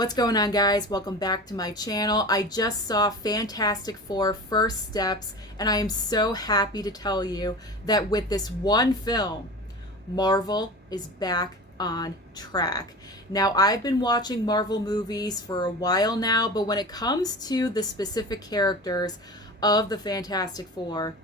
What's going on, guys? Welcome back to my channel. I just saw Fantastic Four First Steps, and I am so happy to tell you that with this one film, Marvel is back on track. Now, I've been watching Marvel movies for a while now, but when it comes to the specific characters of the Fantastic Four,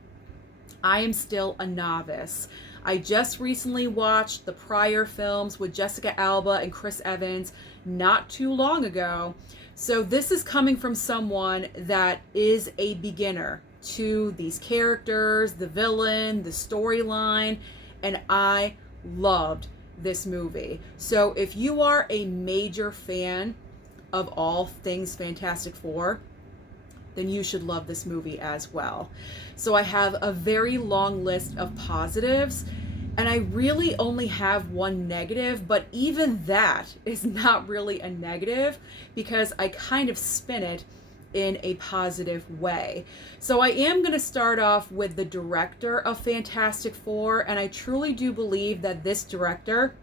I am still a novice. I just recently watched the prior films with Jessica Alba and Chris Evans not too long ago. So this is coming from someone that is a beginner to these characters, the villain, the storyline, and I loved this movie. So if you are a major fan of all things Fantastic Four, then you should love this movie as well. So I have a very long list of positives, and I really only have one negative, but even that is not really a negative because I kind of spin it in a positive way. So I am going to start off with the director of Fantastic Four, and I truly do believe that this director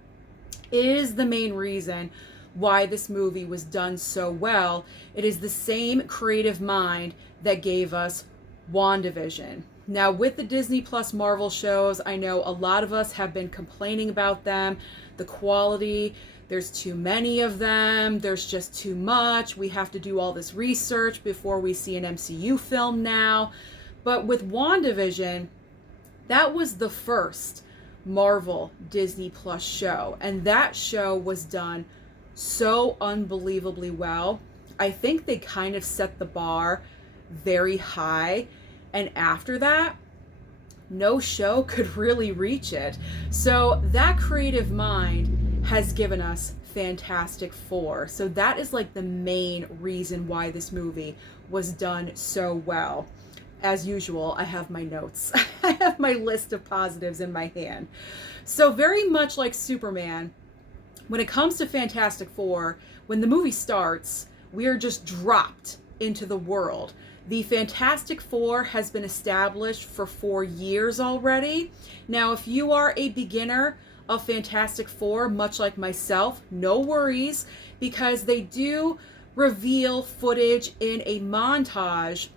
is the main reason why this movie was done so well. It is the same creative mind that gave us WandaVision. Now, with the Disney Plus Marvel shows, I know a lot of us have been complaining about them. The quality, there's too many of them, there's just too much. We have to do all this research before we see an MCU film now. But with WandaVision, that was the first Marvel Disney Plus show, and that show was done so unbelievably well. I think they kind of set the bar very high, and after that, no show could really reach it. So that creative mind has given us Fantastic Four. So that is like the main reason why this movie was done so well. As usual, I have my notes. I have my list of positives in my hand. So very much like Superman, when it comes to Fantastic Four, when the movie starts, we are just dropped into the world. The Fantastic Four has been established for 4 years already. Now, if you are a beginner of Fantastic Four, much like myself, no worries, because they do reveal footage in a montage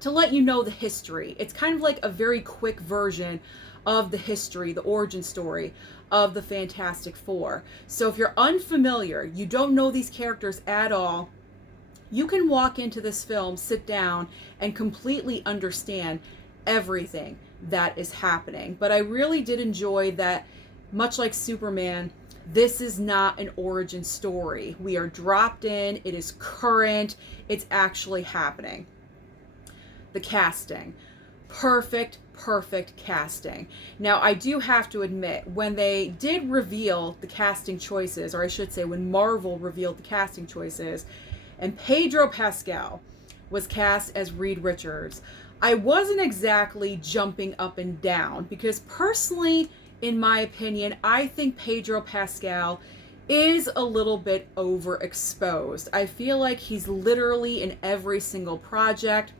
to let you know the history. It's kind of like a very quick version of the history, the origin story of the Fantastic Four. So if you're unfamiliar, you don't know these characters at all, you can walk into this film, sit down, and completely understand everything that is happening. But I really did enjoy that, much like Superman, this is not an origin story. We are dropped in, it is current, it's actually happening. The casting. Perfect casting. Now, I do have to admit, when they did reveal the casting choices, or I should say when Marvel revealed the casting choices, and Pedro Pascal was cast as Reed Richards, I wasn't exactly jumping up and down, because personally, in my opinion, I think Pedro Pascal is a little bit overexposed. I feel like he's literally in every single project.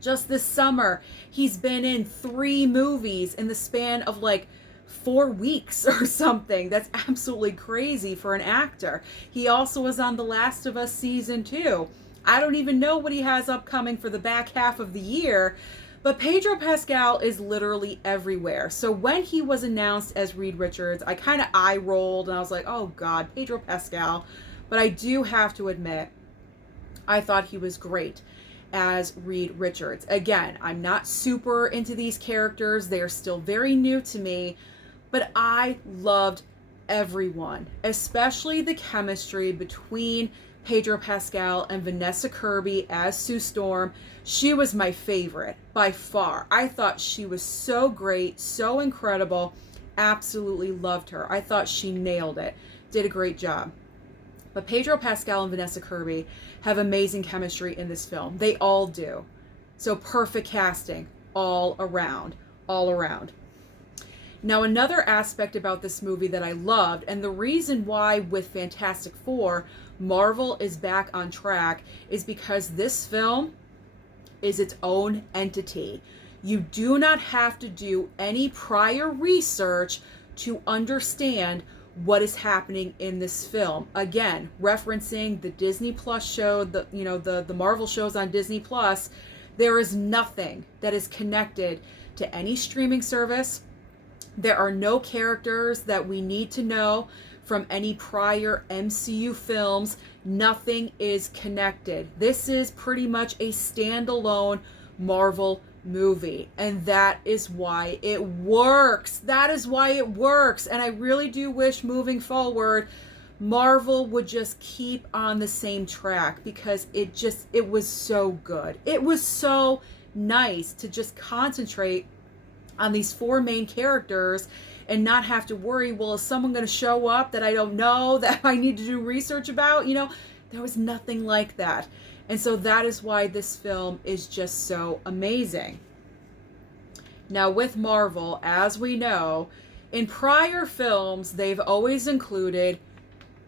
Just this summer, he's been in 3 movies in the span of like 4 weeks or something. That's absolutely crazy for an actor. He also was on The Last of Us season 2. I don't even know what he has upcoming for the back half of the year, but Pedro Pascal is literally everywhere. So when he was announced as Reed Richards, I kind of eye rolled and I was like, oh God, Pedro Pascal. But I do have to admit, I thought he was great as Reed Richards. Again, I'm not super into these characters. They are still very new to me, but I loved everyone, especially the chemistry between Pedro Pascal and Vanessa Kirby as Sue Storm. She was my favorite by far. I thought she was so great, so incredible. Absolutely loved her. I thought she nailed it. Did a great job. But Pedro Pascal and Vanessa Kirby have amazing chemistry in this film. They all do. So perfect casting all around, all around. Now, another aspect about this movie that I loved, and the reason why with Fantastic Four, Marvel is back on track, is because this film is its own entity. You do not have to do any prior research to understand what is happening in this film. Again, referencing the Disney Plus show, the Marvel shows on Disney Plus. There is nothing that is connected to any streaming service. There are no characters that we need to know from any prior MCU films. Nothing is connected. This is pretty much a standalone Marvel movie, and that is why it works. That is why it works. And I really do wish moving forward Marvel would just keep on the same track, because it was so good. It was so nice to just concentrate on these four main characters and not have to worry, well, is someone going to show up that I don't know, that I need to do research about? There was nothing like that. And so that is why this film is just so amazing. Now, with Marvel, as we know, in prior films, they've always included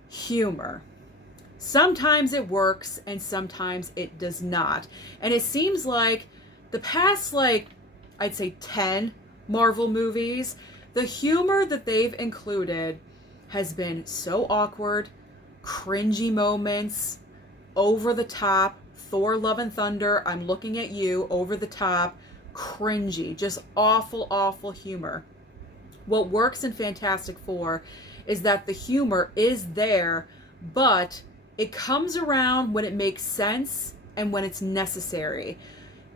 humor. Sometimes it works and sometimes it does not. And it seems like the past, I'd say 10 Marvel movies, the humor that they've included has been so awkward, cringy moments, over the top. Thor Love and Thunder, I'm looking at you, over the top, cringy, just awful, awful humor. What works in Fantastic Four is that the humor is there, but it comes around when it makes sense and when it's necessary.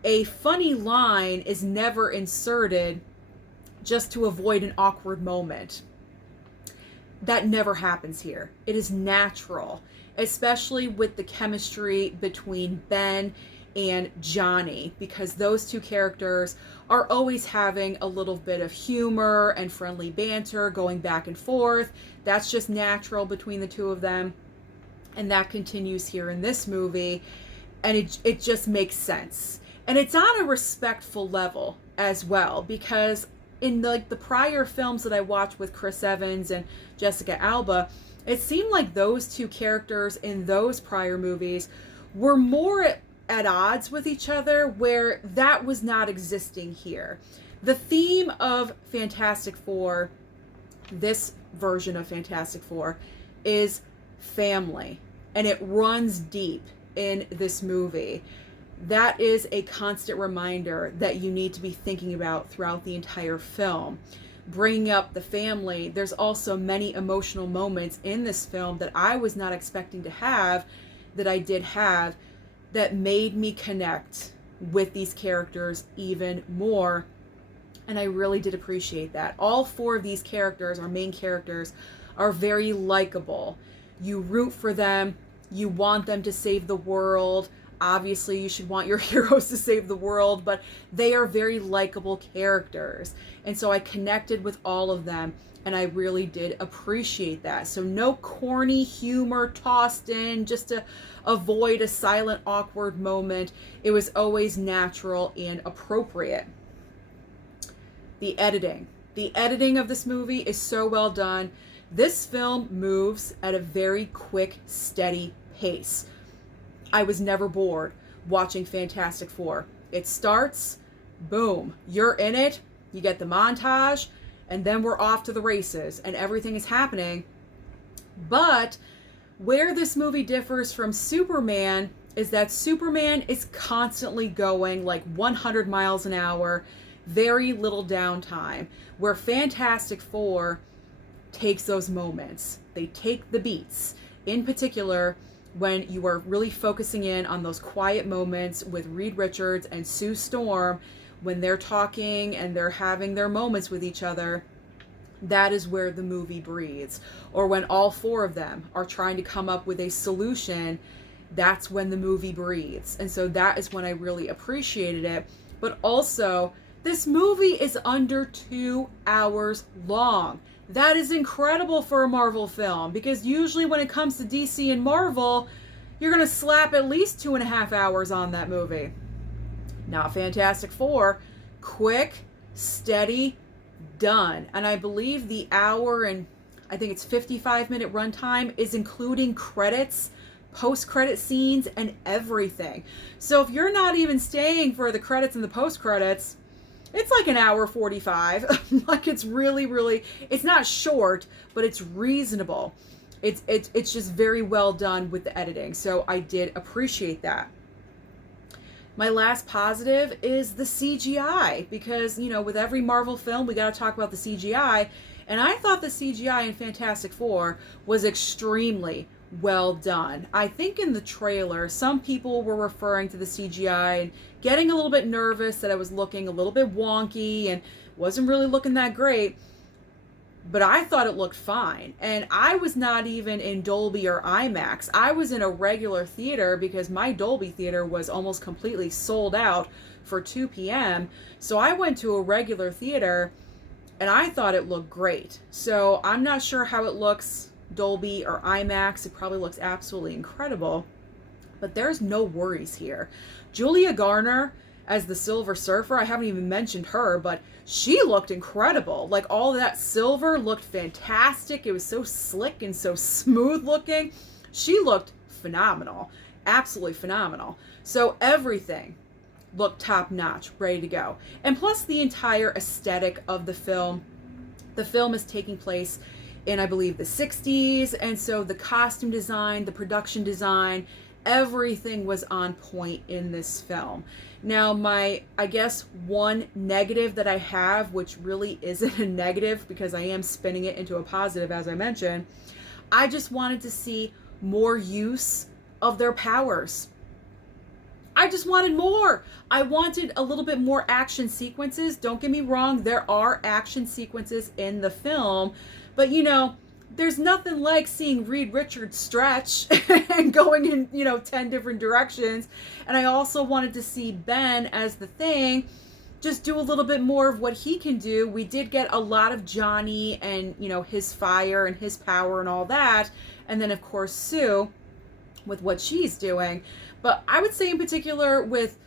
A funny line is never inserted just to avoid an awkward moment. That never happens here. It is natural, especially with the chemistry between Ben and Johnny, because those two characters are always having a little bit of humor and friendly banter going back and forth. That's just natural between the two of them. And that continues here in this movie. And it just makes sense. And it's on a respectful level as well, because in the prior films that I watched with Chris Evans and Jessica Alba, it seemed like those two characters in those prior movies were more at odds with each other, where that was not existing here. The theme of Fantastic Four, this version of Fantastic Four, is family, and it runs deep in this movie. That is a constant reminder that you need to be thinking about throughout the entire film. Bringing up the family, there's also many emotional moments in this film that I was not expecting to have, that I did have, that made me connect with these characters even more. And I really did appreciate that. All four of these characters, our main characters, are very likable. You root for them. You want them to save the world. Obviously, you should want your heroes to save the world, but they are very likable characters. And so I connected with all of them, and I really did appreciate that. So no corny humor tossed in just to avoid a silent, awkward moment. It was always natural and appropriate. The editing. The editing of this movie is so well done. This film moves at a very quick, steady pace. I was never bored watching Fantastic Four. It starts, boom, you're in it, you get the montage, and then we're off to the races, and everything is happening. But where this movie differs from Superman is that Superman is constantly going 100 miles an hour, very little downtime, where Fantastic Four takes those moments. They take the beats. In particular, when you are really focusing in on those quiet moments with Reed Richards and Sue Storm, when they're talking and they're having their moments with each other, that is where the movie breathes. Or when all four of them are trying to come up with a solution, that's when the movie breathes. And so that is when I really appreciated it. But also, this movie is under 2 hours long. That is incredible for a Marvel film, because usually when it comes to DC and Marvel, you're going to slap at least 2.5 hours on that movie. Not Fantastic Four. Quick, steady, done. And I believe the hour and I think it's 55-minute runtime is including credits, post-credit scenes, and everything. So if you're not even staying for the credits and the post-credits, It's like an hour 45. Like it's really, really, it's not short, but it's reasonable. It's just very well done with the editing. So I did appreciate that. My last positive is the CGI, because, you know, with every Marvel film, we got to talk about the CGI. And I thought the CGI in Fantastic Four was extremely well done. I think in the trailer, some people were referring to the CGI and getting a little bit nervous that it was looking a little bit wonky and wasn't really looking that great. But I thought it looked fine. And I was not even in Dolby or IMAX. I was in a regular theater because my Dolby theater was almost completely sold out for 2 p.m. So I went to a regular theater and I thought it looked great. So I'm not sure how it looks Dolby or IMAX. It probably looks absolutely incredible. But there's no worries here. Julia Garner as the Silver Surfer, I haven't even mentioned her, but she looked incredible. Like, all that silver looked fantastic. It was so slick and so smooth looking. She looked phenomenal. Absolutely phenomenal. So everything looked top notch, ready to go. And plus the entire aesthetic of the film. The film is taking place in, I believe, the 60s. And so the costume design, the production design, everything was on point in this film. Now, I guess one negative that I have, which really isn't a negative because I am spinning it into a positive, as I mentioned, I just wanted to see more use of their powers. I just wanted more. I wanted a little bit more action sequences. Don't get me wrong, there are action sequences in the film, but you know, there's nothing like seeing Reed Richards stretch and going in, 10 different directions. And I also wanted to see Ben as the Thing just do a little bit more of what he can do. We did get a lot of Johnny and, his fire and his power and all that. And then, of course, Sue with what she's doing. But I would say in particular with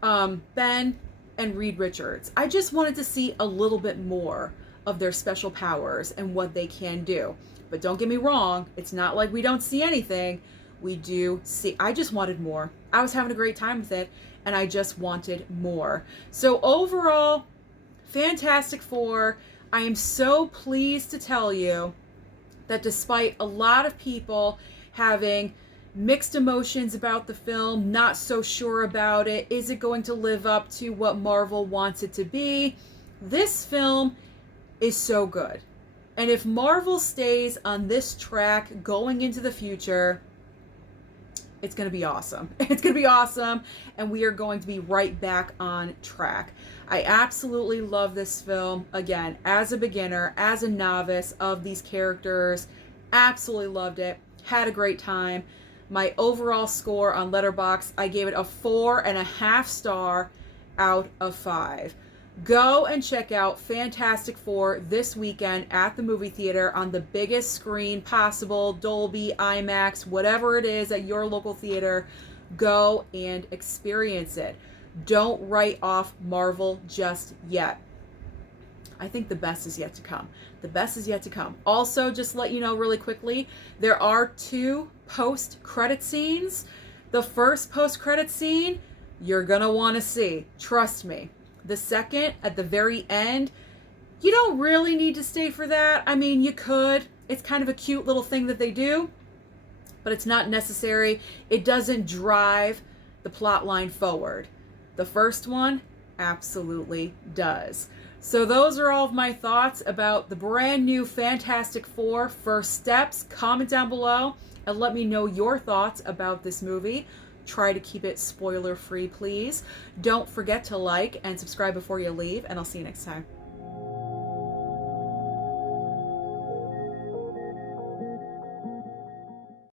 Ben and Reed Richards, I just wanted to see a little bit more of their special powers and what they can do. But don't get me wrong, it's not like we don't see anything. We do see. I just wanted more. I was having a great time with it, and I just wanted more. So overall, Fantastic Four, I am so pleased to tell you that despite a lot of people having mixed emotions about the film, not so sure about it, is it going to live up to what Marvel wants it to be? This film is so good. And if Marvel stays on this track going into the future, it's going to be awesome. It's going to be awesome, and we are going to be right back on track. I absolutely love this film. Again, as a beginner, as a novice of these characters, absolutely loved it. Had a great time. My overall score on Letterboxd, I gave it a 4.5 star out of 5. Go and check out Fantastic Four this weekend at the movie theater on the biggest screen possible, Dolby, IMAX, whatever it is at your local theater. Go and experience it. Don't write off Marvel just yet. I think the best is yet to come. The best is yet to come. Also, just to let you know really quickly, there are 2 post-credit scenes. The first post-credit scene, you're going to want to see. Trust me. The second, at the very end, you don't really need to stay for that. I mean, you could. It's kind of a cute little thing that they do, but it's not necessary. It doesn't drive the plot line forward. The first one absolutely does. So those are all of my thoughts about the brand new Fantastic Four First Steps. Comment down below and let me know your thoughts about this movie. Try to keep it spoiler free, please. Don't forget to like and subscribe before you leave, and I'll see you next time.